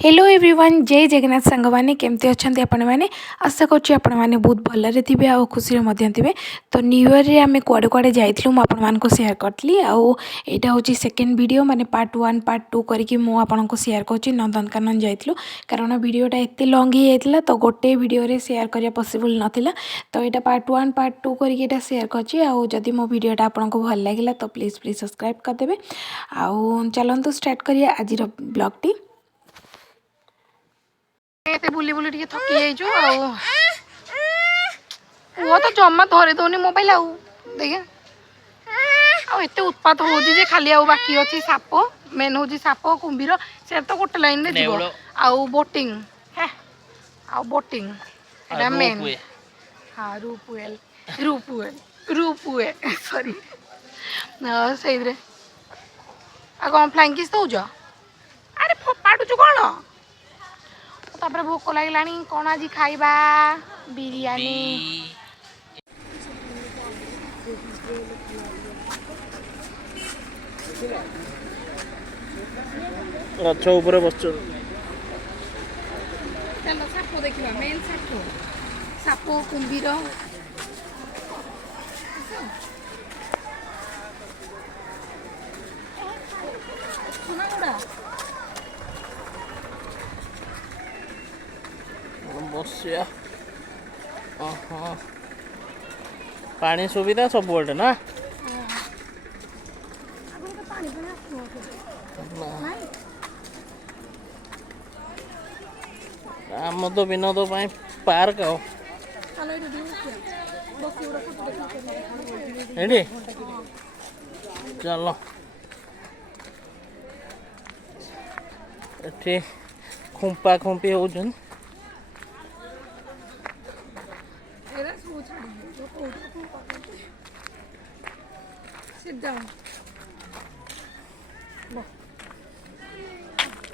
Hello everyone जय जगन्नाथ सांग मैंने केमती अच्छा आपण मैंने आशा करुँच आपण मैंने बहुत भलरे थे आ खुशी थे। तो न्यू ईयर रे आम कुआड़े कुआड़े जाइलु मुझे सेयार करी आउ यहाँ हूँ सेकेंड वीडियो माने पार्ट 1 पार्ट 2 करके मुझे सेयार कर नंदनकानन जाइलु कारण वीडियोटा एत लंग हो जाता तो गोटे वीडियो रे सेयार करने पॉसिबल नाथिला। तो यहाँ पार्ट 1 पार्ट 2 करके सेयार कर मो वीडियोटा आपको भल लगे तो प्लीज़ प्लीज़ सब्सक्राइब करदे। आउ चलतु स्टार्ट करिए आज ब्लॉगटी। बुली बुली टे थकी जाइचु पुआ तो जमा धरे दौनी मोबाइल आउ देखे आते उत्पात हो खाली आउ बाकी अच्छी साप मेन हूँ साप कुंभीर से तो गोटे लाइन रे जीव आउ बोटिंग है आउ बोटिंग एटा मेन हाँ रूपुएल रूपुएल रूपुए सॉरी से कौन फ्लाइंग किस दौच अरे फोपाड़ुचु कौन तापर भोक लगे कौन आज खाइबा बिरयानी गछ ऊपर बस चलो साप देखा मेन साप कुंभीर बसिया पानी सुविधा सब बड़े ना आम तो विनोद पार्क एडी चलो एठी खुंपा खुंपी हो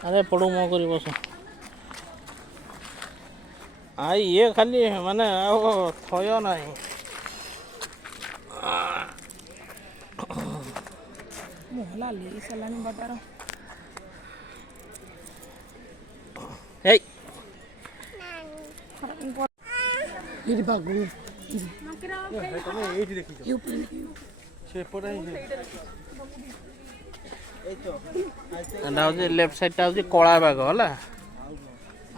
अरे पड़ू मो कर बस आई ये खाली माने थय ना मोहला ले सलानी बाबार ए ये बागु लेफ्ट साइड टा कला बाघ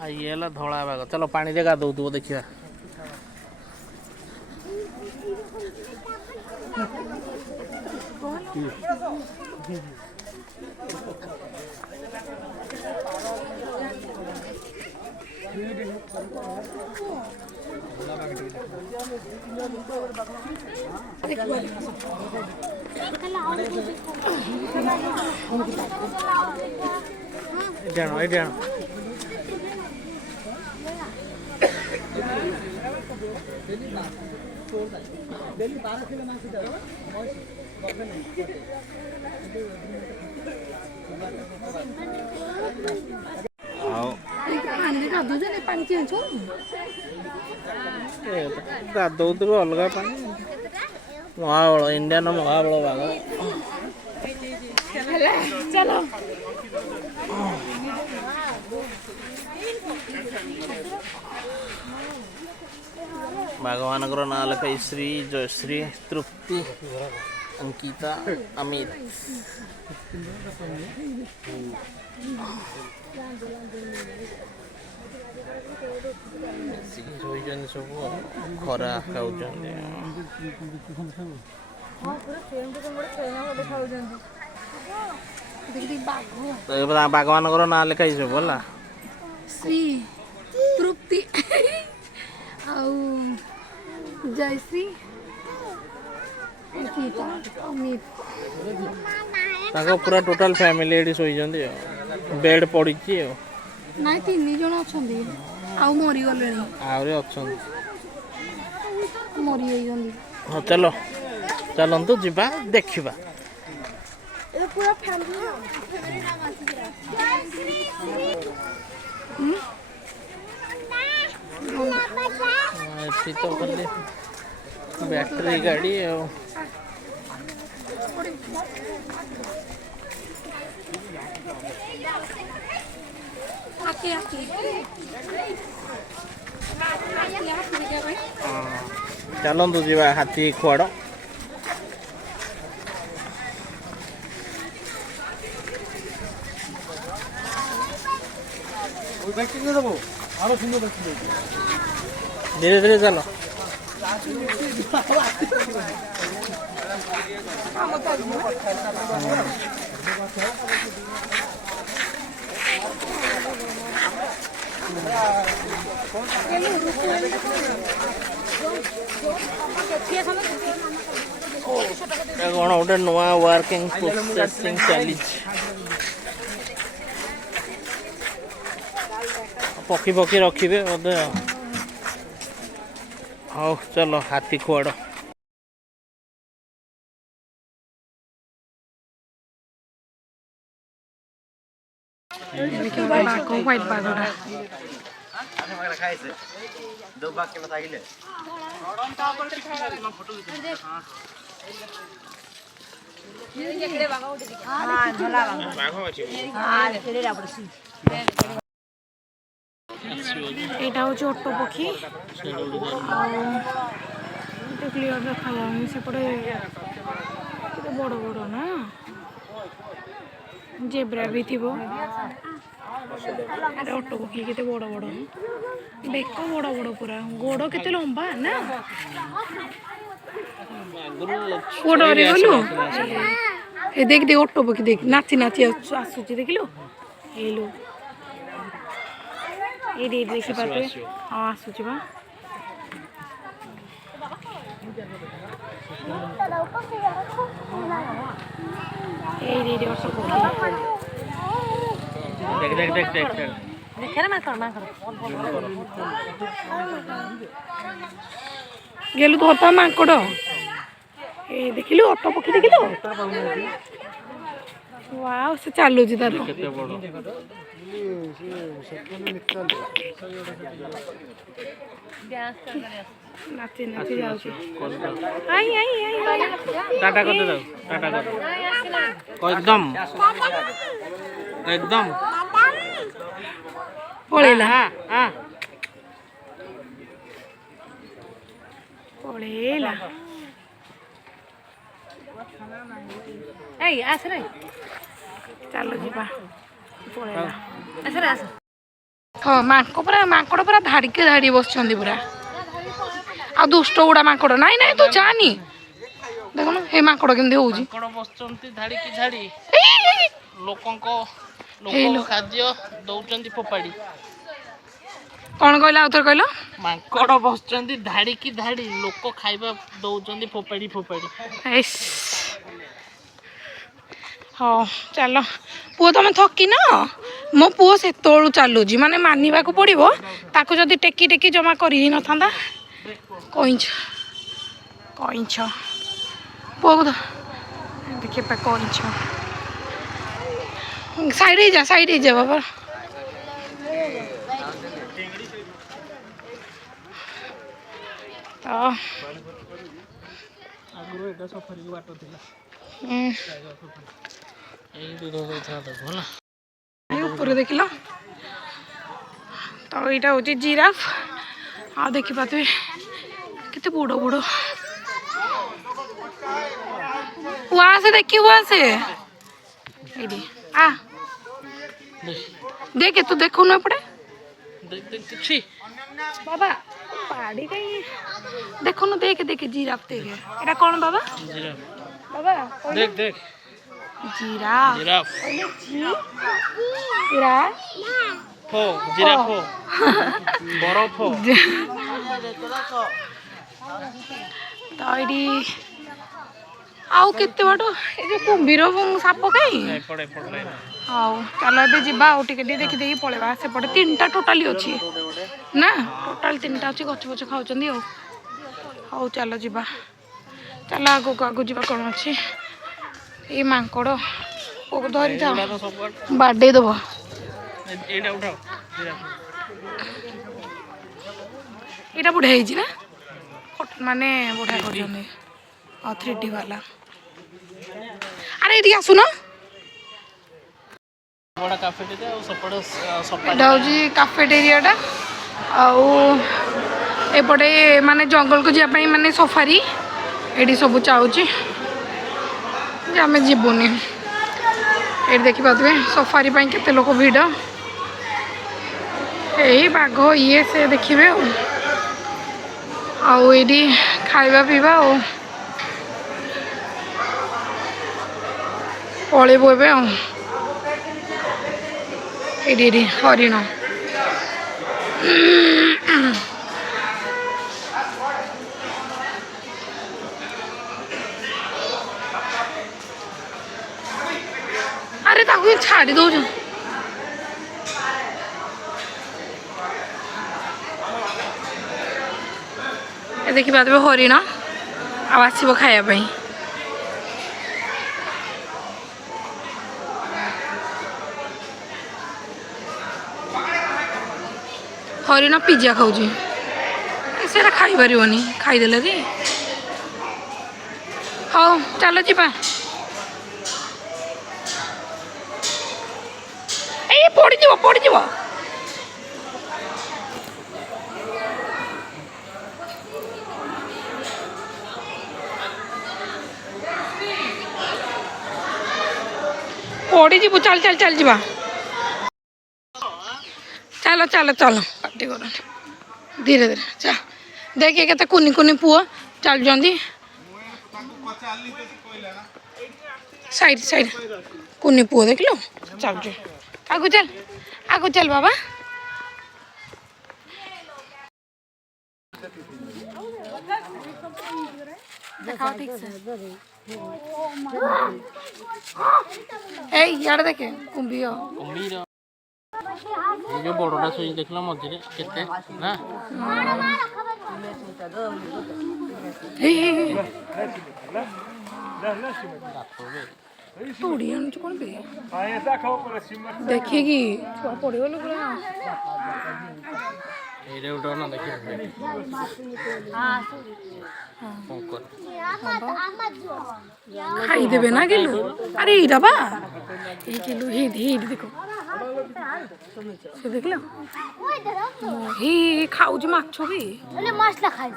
है ये धला बाघ। चलो पानी दे गाधौ देखा गाधौ अलग पानी महाबल इंडिया महाबल बाघ चलो बाघ मान ना लिखाई श्री जयश्री तृप्ति अंकिता अमित सब खरा खाऊ बाघ मान ना लिखाई सब है श्री तृप्ति आउ जयश्री पूरा टोटल फैमिली एडी सोई बेड पड़ी ना 3 जन अच्छा आउ मरी गले मरी हाँ चलो चलतु जीवा देखा पूरा फैमिली तो खाली बैटरी गाड़ी चलतु जी हाथी खुआड़ धीरे धीरे चलो कौन गोटे नुआ वर्किंग प्रोसेसिंग चली पक्षी पक्षी रखिए बोधे हाँ चलो हाथी खुआड़ व्हाइट बाघटा एटा हूँ ऑटो पक्षी क्लीयर देखा जाऊनी सेपटे बड़ बड़ ना जेब्रा भी थी ऑटो पक्षी के बड़ बड़ बेक बड़ बड़ पूरा गोड़ के लंबा ना डरी गलु देख देख ऑटो पक्षी देख नाची नाची आसूची देखिलु हेलो ये देखी पाते हाँ आसूची बा ये ऑटो पक्षी देख देख देख देख देखे ना माकड़ गेलु तो होता माकड़ ए देखिलु ऑटो पक्षी देखिलु वाओ से चालू जी तार नाची नाची जाउची आई आई आई टाटा कर दो टाटा कर एकदम एकदम पळेला हां पळेला ए आस रे चलो जीवा पळेला आस रे आस हाँ माकड़ पूरा धाड़ी के धाड़ी बस पूरा आ दुष्ट गुड़ा माकड़ नाई नाई तू जानी देखो ना हे माकड़ केमती होउजी माकड़ बसचंती धाड़ी की धाड़ी लोकंको खाद्य दौचंती फोपाड़ी कौन कहला उतर कहला माकड़ बसचंती धाड़ी की धाड़ी लोक खाइबा दौचंती फोपाड़ी फोपाड़ी हाँ चलो पुओ तुम थकी ना मो पुओ से चलुची माने मानिबा को पड़िबो ताको जदी टेकी टेकी जमा करी न थांदा कइंछ कइंछ पुओ को देखिए पे कइंछ साइड जा बाबा तो आगुरो एटा सफरी के बाटो थिला ऊपर देख लो तो यहाँ हूँ जिराफ हाँ देखी पाते कितने बड़ बड़ वहाँ से देखी वहाँ से आ देखे तू देखो ना पड़े बाबा पहाड़ी कहीं देखो ना देखे देखे जिराफ देखे एटा कौन बाबा बाबा देख देख जिराफ जिराफ जिराफ हो जिराफ हो बरफ हो तो ये आउ केते बाटो ए जे कुंभीर साप कहीं एपड़ एपड़ लाइन हाँ चलो ए जीवा आउ टिके देखी देखी पळेबा सेपटे तीनटा टोटाली अच्छी ना टोटाल तीनटा अच्छी गछ गछ खाउचंदी हो हाँ चलो जीवा चलो आगो आगो जीवा कौन अच्छी ये माकड़ को धरी था बाडे दब एटा उठाओ यहाँ बढ़िया है ना माने बढ़िया कर 3D वाला अरे ये आसुन बड़ा कैफेटेरिया और सपड़ सफारी एटा हूँ काफेटेरियाटा आउ एपटे माने जंगल को जापाई माने सफारी एटी सब चाहूँ आम जीवनी ये देखिपे सफारी केते लोक भिड़ यही बाघ ये से देखिए आईटी खाଇବା पीवा पलैबू एटी हरिण अरे ताकू छाड़ी दौच देखिपे हरिण आसब खायापाई हरिण पिज्जा खाऊँ से खाईपर खाईदेला कि हाँ चल जा पड़ पड़ी चल चल चल जा चलो चलो चलो पार्टी कर धीरे धीरे चल देखिए केते कुनी कुनी पुआ चल जल्दी साइड साइड कुनी पुआ देख लो चल आगु चल बाबा यार देखे कुंभीर ये जो बड़टा सोई देखला मझे केते ना तोड़ी आनु कौन पे देखिए कि छुआ पड़गल पूरा ये उठा ना देखिए खाई देवे ना किलो अरे इराबा ये किलो हे देखो से देख लो हे खाऊ माछ भी मसला खाई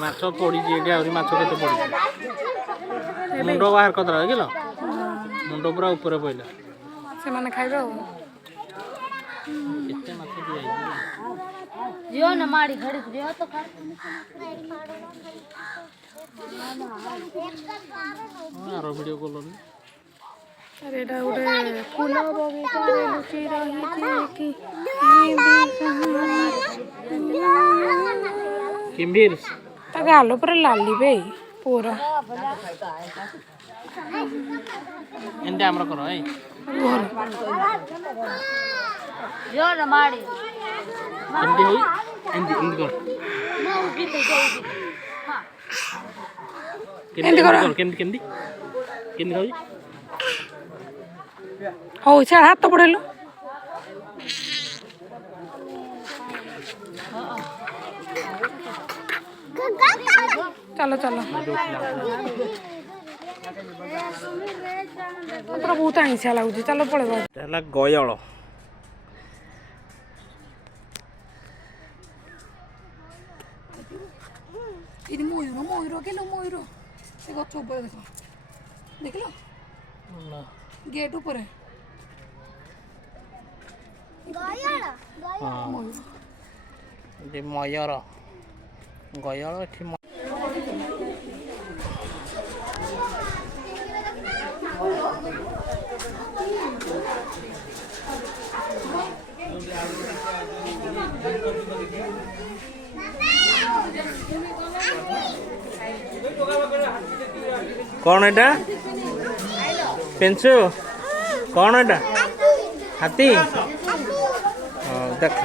माछ पड़ी जे माछ केते पड़ी मुंडो बाहर कदरा देखिलो मुंडो पूरा ऊपर पइला से माने खाइबा केते माछ दिया जियो न माड़ी घड़ी जियो तो खा आरो वीडियो कॉल अरे एटा गोटे फूल बगीचा लुचि रही कि किम्बीर ता गालो पर लाली बे पूरा एंडे हमरा करो ए जियो न माड़ी एंडे होई एंडे कर एंडे करो केंदी खाऊ हो से हाथ तो पड़ेलो चलो चलो पूरा बहुत आइंसिया लगुच चलो पड़ेगा गयल मयूर मयूर के मयूर से गच ऊपर देख देख लो गेट ऊपर मयर गयल एठी कौन एटा पेंसु कौन एटा हाथी देख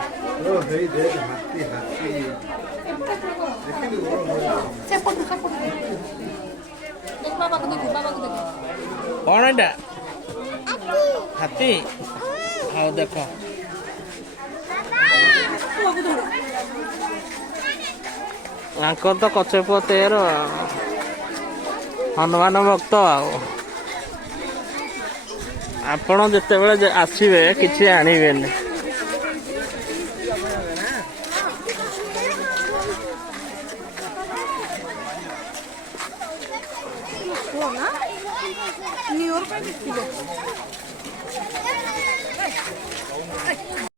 कौन एटा हाथी हाँ देख तो कच्छप तेर हनुमान भक्त ଆପଣ ଯେତେବେଳେ ଆସିବେ କିଛି ଆଣିବେନି।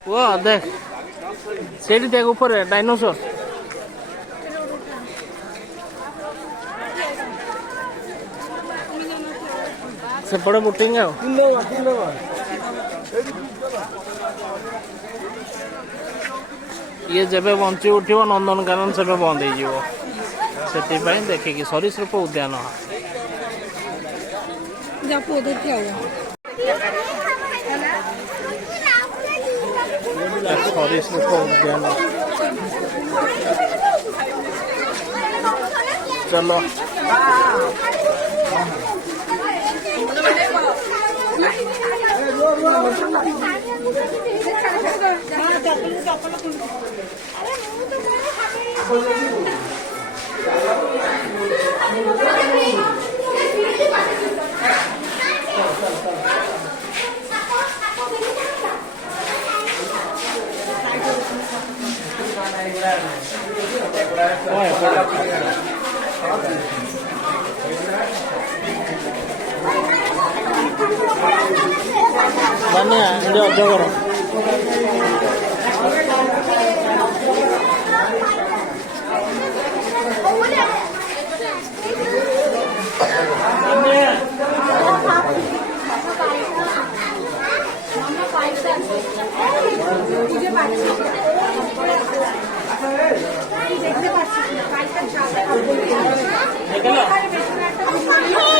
ପୁଅ ଦେଖ ସେଇଠି ଦେଖ ଉପରେ ଡାଇନୋସର। ସେପଟେ ବୋଟିଂ ଆଉ ଇଏ ଯେବେ ବଞ୍ଚି ଉଠିବ ନନ୍ଦନକାନନ ସେବେ ବନ୍ଦ ହେଇଯିବ। ସେଥିପାଇଁ ଦେଖିକି ସରୀସୃପ ଉଦ୍ୟାନ ସରୀସୃପ ଉଦ୍ୟାନ चलो Banyak, jauh jauh.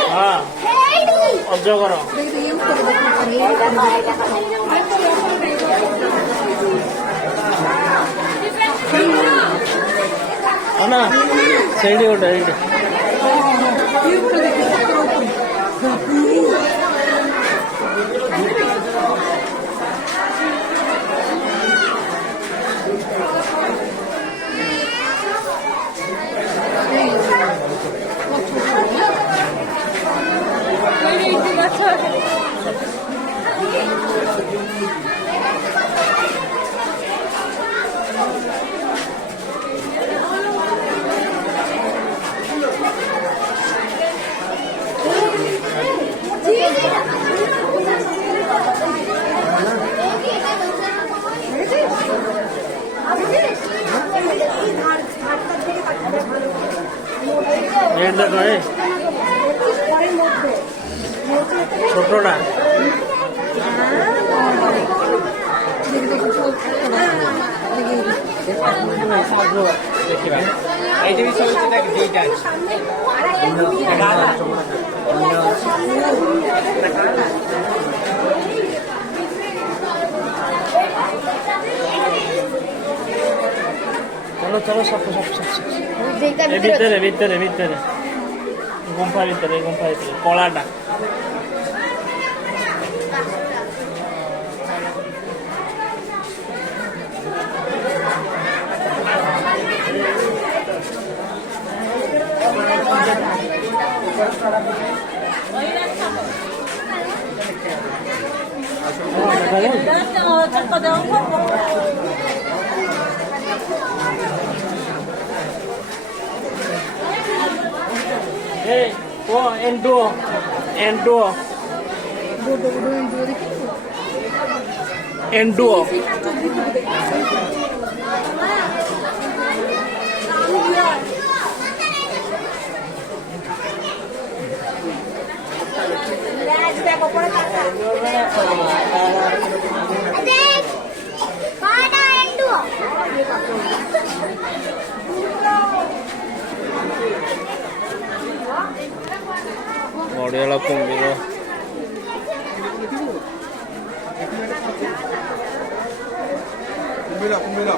हाँ, अजगर ना से गोटे छोटा चलो चलो सब भीतर भीतर भीतर गुंफा भीतर कलाटा एंडुओ बढ़िया कुंभीर कुंभीर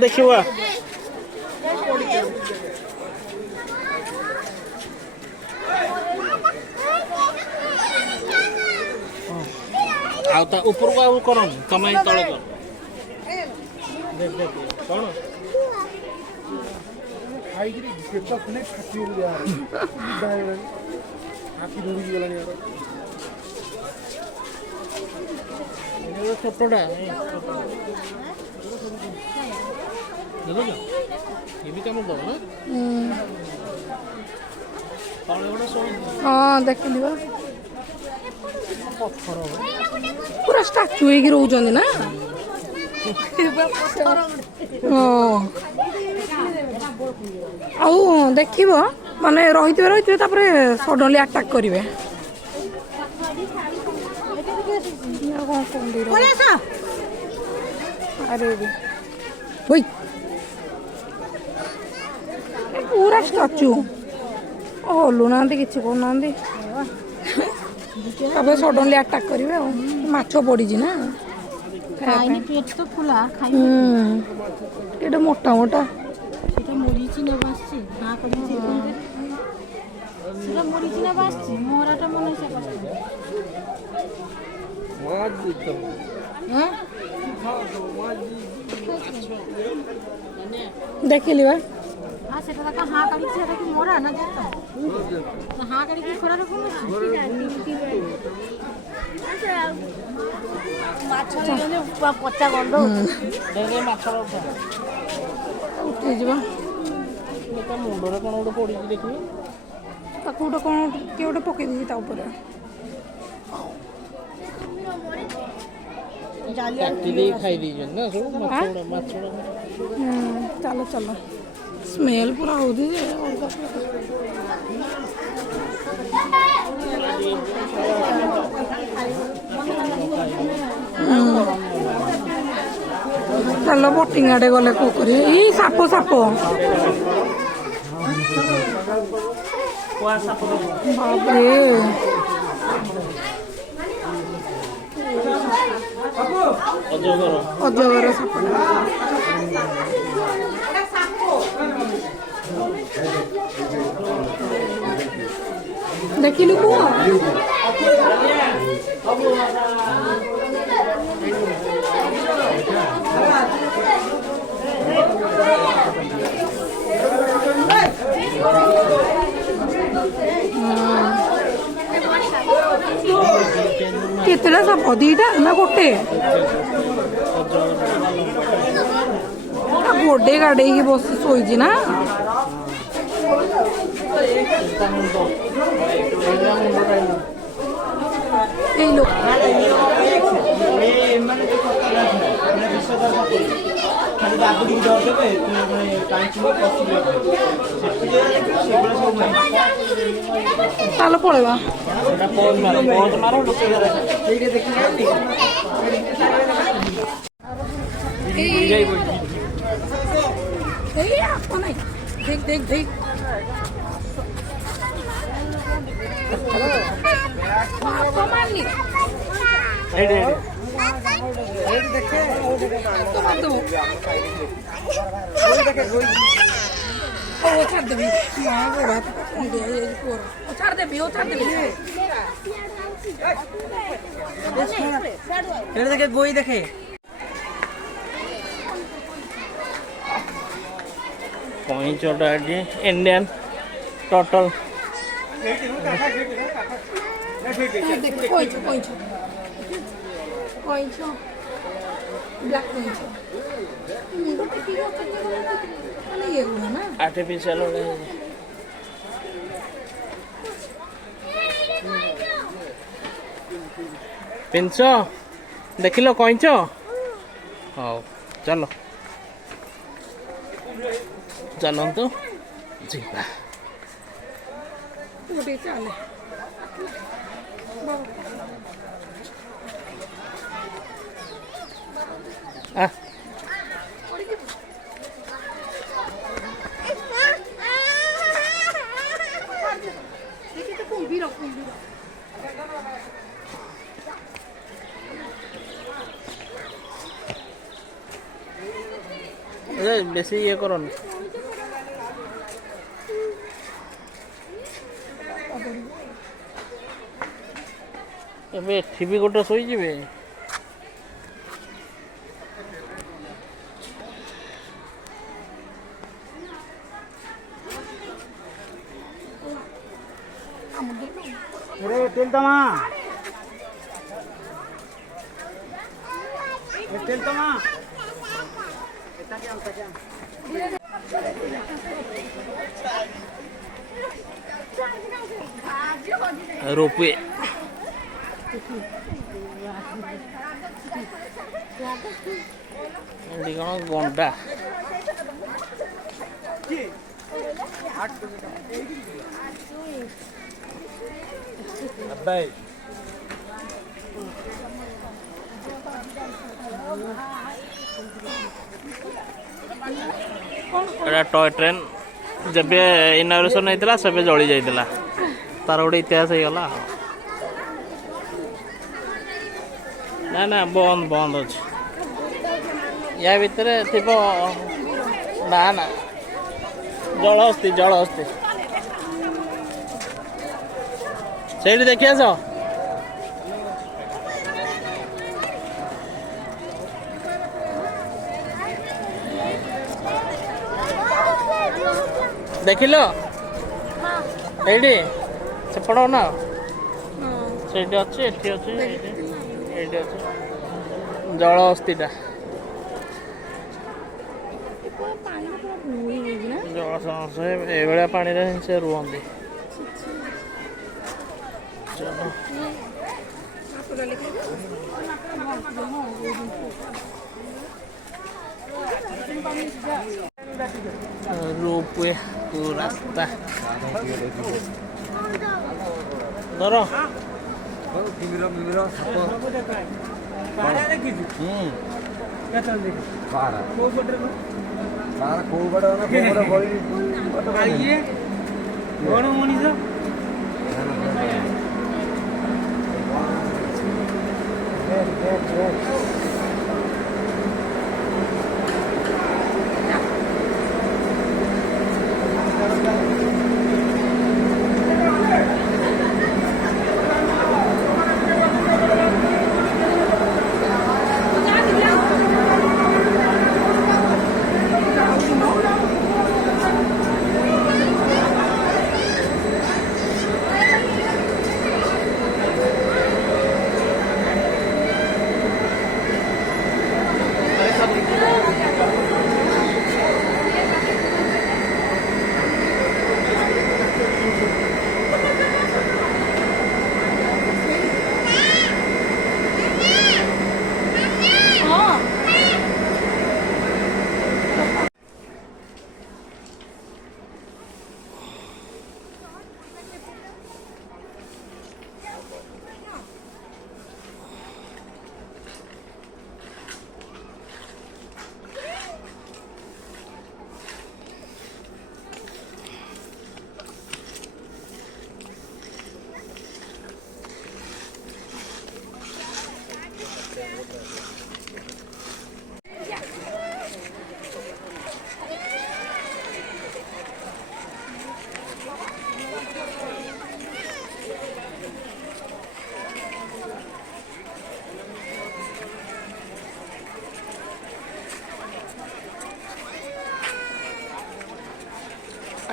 देखिए ଆଉ ତା ଉପରକୁ ଆଉ କରନି ତମେ ତଳେ କର ଦେଖ ଦେଖ କଣ ଖାଇକିରି ପେଟ ଫୁଲେ ଫାଟି ହାତୀ ଧରିକି ଗଲାଣି ୟାର ଛୋଟଟା ଦେଖୁଛ ଏ ବି କାମ ଦବ ନା ତଳେ ଗୋଟେ ଶୋଇଛି ହଁ ଦେଖିଲି ବା ପଥର ପୁରା ଷ୍ଟାଚୁ ହେଇକି ରହୁଛନ୍ତି ନା ହଁ ଆଉ ଦେଖିବ ମାନେ ରହିଥିବେ ତାପରେ ସଡନଲି ଆଟାକ୍ କରିବେ ଆରେ ହୋଇ ପୁରା ଷ୍ଟାଚୁ ହଲୁନାହାନ୍ତି କିଛି କରୁନାହାନ୍ତି ତାପରେ ସଡନଲି ଆଟାକ୍ କରିବେ ଆଉ ମାଛ ପଡିଛି ନା ଖାଇନି পেট তো ফুলা খাই এটা মোটা মোটা সেটা মরিচি না বাসছি না করেছি সেটা মরিচি না বাসছি মোরাটা মনে হচ্ছে মাছ দিত হ্যাঁ ଦେଖିଲି ବା আর সেটা দেখা হাঁ কাড়িছি এটা কি মোরা না যেত না হাঁ কাড়ি কি খোলা রকম মাছ গেলে পচা গন্ধ ମାଛର ଉଠା ଉଠେଇଯିବ ତା ମୁଣ୍ଡରେ କ'ଣ ଗୋଟେ ପଡ଼ିଛି ଦେଖିବି ତାକୁ ଗୋଟେ କ'ଣ କିଏ ଗୋଟେ ପକେଇ ଦେଇଛି ତା ଉପରେ କାଟି ଦେଇ ଖାଇ ଦେଇଛନ୍ତି ନା ସବୁ ମାଛ ଚାଲ ଚାଲ ସ୍ମେଲ୍ ପୁରା ହେଉଛି ଯେ ଅଲଗା ଚାଲ ବୋଟିଂ ଆଡ଼େ ଗଲେ କ'ଣ କରିବେ ଏଇ ସାପ ସାପ ବାପରେ ଅଜଗର ସାପଟା ଦେଖିଲୁ କୁହ କେତେଟା ସାପ ଦିଟା ନା ଗୋଟେ ଗୋଡେ ଗାଡେଇକି ବସି ଶୋଇଛି ନା ଏଇ ଲୋକ ଚାଲ ପଳେଇବା ଏଇ ଆସ ନାଇଁ ଦେଖ ଦେଖ ଦେଖ ମାରନି ଛାଡ଼ିଦେବି ଛାଡ଼ିଦେବି দেখে গই দেখে କଇଁଚଟା ଏଠି ଇଣ୍ଡିଆନ୍ ଟୋଟାଲ কইছ কইছ কইছ ব্ল্যাক কইছ মুন্ডটা কি হচ্ছে মানে এগুলো না ଆର୍ଟିଫିସିଆଲ ପିଞ୍ଚ ଦେଖିଲ କଇଁଚ ହଉ ଚାଲ ଚାଲନ୍ତୁ ଯିବା ଗୋଟେ ଚାଲେ ଆ ବେଶୀ ଇଏ କରନି ଏବେ ଏଠି ବି ଗୋଟେ ଶୋଇଯିବେ तेल तमा तेल तमा रोपवे कौन गंडा टॉय ट्रेन जब इनोग्रेशन होता से जली जाता तार गोटे इतिहास हो गला ना ना बंद बंद अच्छे या भितर थी ना ना जलहस्ती जलहस्ती से देखी आस देखिल ये सेपट ना से अच्छे अच्छे ये जलहस्तीटा जल ये पानी से रुहती रोपवे रास्ता धर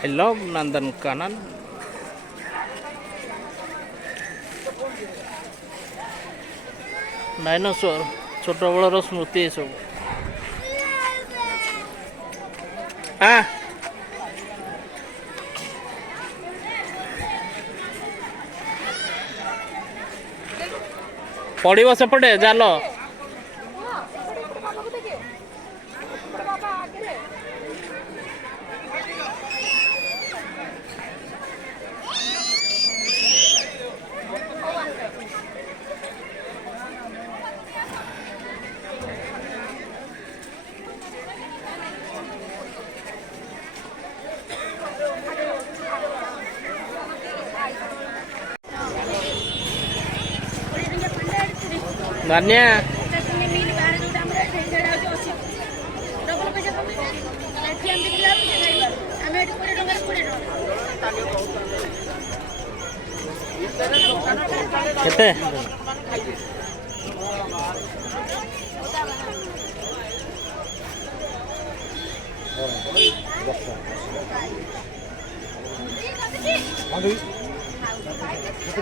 I love Nandankanan. डायनासोर छोट बड़र स्मृति सब पड़ो सेपटे जाल धन्या केते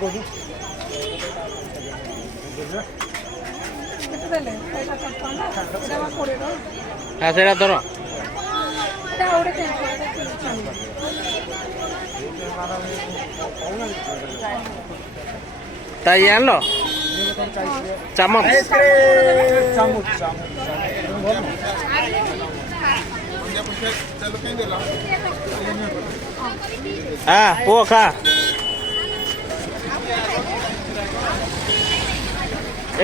हाँ କେତେ ଦେଲେ? ଏଇଟା 7 ଟଙ୍କା, ଏଇଟା ବା 20 ଟଙ୍କା। ହଁ ସେଇଟା ଧର। ଏଇଟା ଆଉ ଗୋଟେ କେକ୍, ଏଇଟା କେକ୍ ଚାଲିବ। ତା ଇଏ ଆଣିଲ ଚାମଚ ପୁଅ ଖା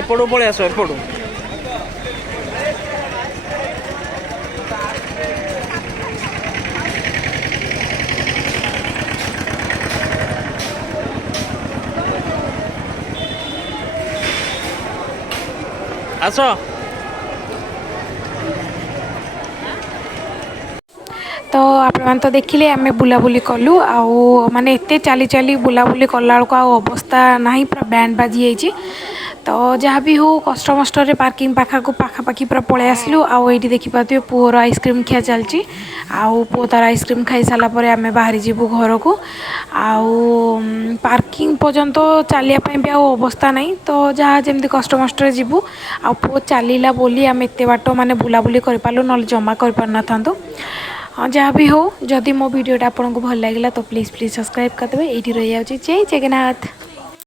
ଏପଟୁ ପଳେଇ ଆସ ଏପଟୁ ଆସ ତ ଆପଣମାନେ ତ ଦେଖିଲେ ଆମେ ବୁଲାବୁଲି କଲୁ ଆଉ ମାନେ ଏତେ ଚାଲି ଚାଲି ବୁଲାବୁଲି କଲା ବେଳକୁ ଆଉ ଅବସ୍ଥା ନାହିଁ ପୁରା ବ୍ୟାଣ୍ଡ ବାଜି ଯାଇଛି ତ ଯାହା ବି ହଉ କଷ୍ଟମଷ୍ଟରେ ପାର୍କିଂ ପାଖାପାଖି ପୁରା ପଳେଇ ଆସିଲୁ ଆଉ ଏଇଠି ଦେଖିପାରୁଥିବେ ପୁଅର ଆଇସ୍କ୍ରିମ୍ ଖିଆ ଚାଲିଛି ଆଉ ପୁଅ ତାର ଆଇସ୍କ୍ରିମ୍ ଖାଇସାରିଲା ପରେ ଆମେ ବାହାରି ଯିବୁ ଘରକୁ ଆଉ ପାର୍କିଂ ପର୍ଯ୍ୟନ୍ତ ଚାଲିବା ପାଇଁ ବି ଆଉ ଅବସ୍ଥା ନାହିଁ ତ ଯାହା ଯେମିତି କଷ୍ଟମଷ୍ଟରେ ଯିବୁ ଆଉ ପୁଅ ଚାଲିଲା ବୋଲି ଆମେ ଏତେ ବାଟ ମାନେ ବୁଲାବୁଲି କରିପାରିଲୁ ନହେଲେ ଜମା କରିପାରିନଥାନ୍ତୁ ଯାହା ବି ହଉ ଯଦି ମୋ ଭିଡ଼ିଓଟା ଆପଣଙ୍କୁ ଭଲ ଲାଗିଲା ତ ପ୍ଲିଜ୍ ସବସ୍କ୍ରାଇବ୍ କରିଦେବେ ଏଇଠି ରହିଯାଉଛି ଜୟ ଜଗନ୍ନାଥ।